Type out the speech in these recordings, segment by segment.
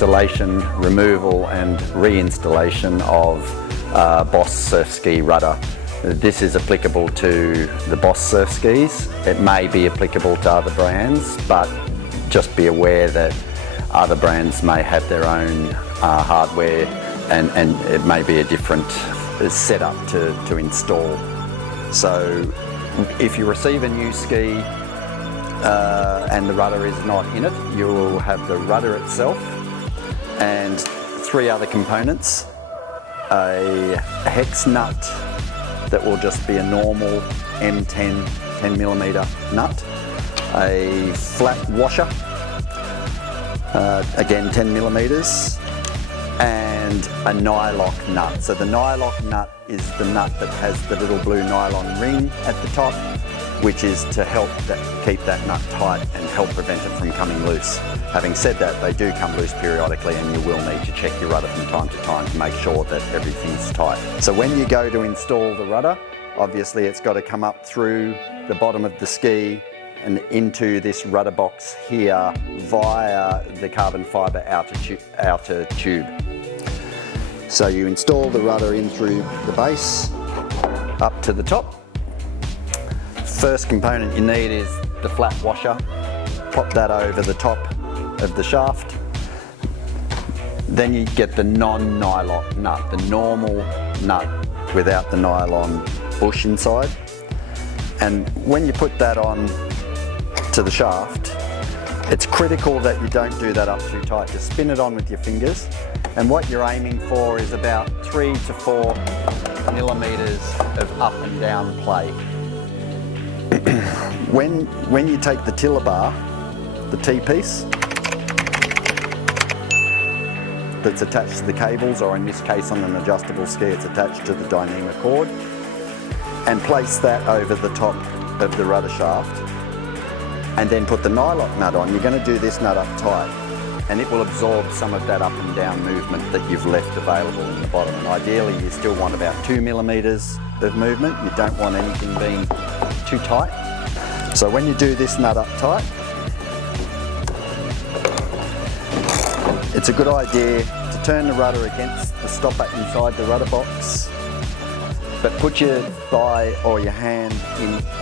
installation, removal and reinstallation of BOS surf ski rudder. This is applicable to the BOS surf skis. It may be applicable to other brands, but just be aware that other brands may have their own hardware and it may be a different setup to install. So if you receive a new ski and the rudder is not in it, you will have the rudder itself and 3 other components. A hex nut that will just be a normal M10 10mm nut, a flat washer, again 10mm, and a nylock nut. So the nylock nut is the nut that has the little blue nylon ring at the top, which is to help keep that nut tight and help prevent it from coming loose. Having said that, they do come loose periodically and you will need to check your rudder from time to time to make sure that everything's tight. So when you go to install the rudder, obviously it's got to come up through the bottom of the ski and into this rudder box here via the carbon fibre outer tube. So you install the rudder in through the base up to the top. First component you need is the flat washer. Pop that over the top of the shaft. Then you get the non-nylock nut, the normal nut without the nylon bush inside. And when you put that on to the shaft, it's critical that you don't do that up too tight. Just spin it on with your fingers. And what you're aiming for is about 3 to 4 millimeters of up and down play. When you take the tiller bar, the T-piece that's attached to the cables, or in this case on an adjustable ski it's attached to the Dyneema cord, and place that over the top of the rudder shaft, and then put the nylock nut on, you're going to do this nut up tight, and it will absorb some of that up and down movement that you've left available in the bottom. And ideally you still want about 2 millimeters of movement. You don't want anything being too tight. So when you do this nut up tight, it's a good idea to turn the rudder against the stopper inside the rudder box, but put your thigh or your hand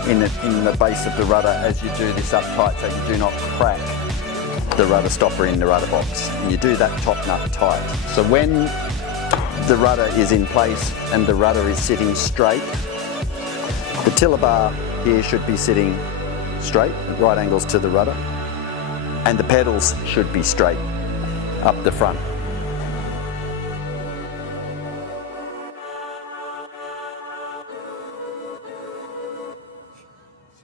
in the base of the rudder as you do this up tight, so you do not crack the rudder stopper in the rudder box. And you do that top nut tight. So when the rudder is in place and the rudder is sitting straight, the tiller bar here should be sitting straight at right angles to the rudder, and the pedals should be straight up the front.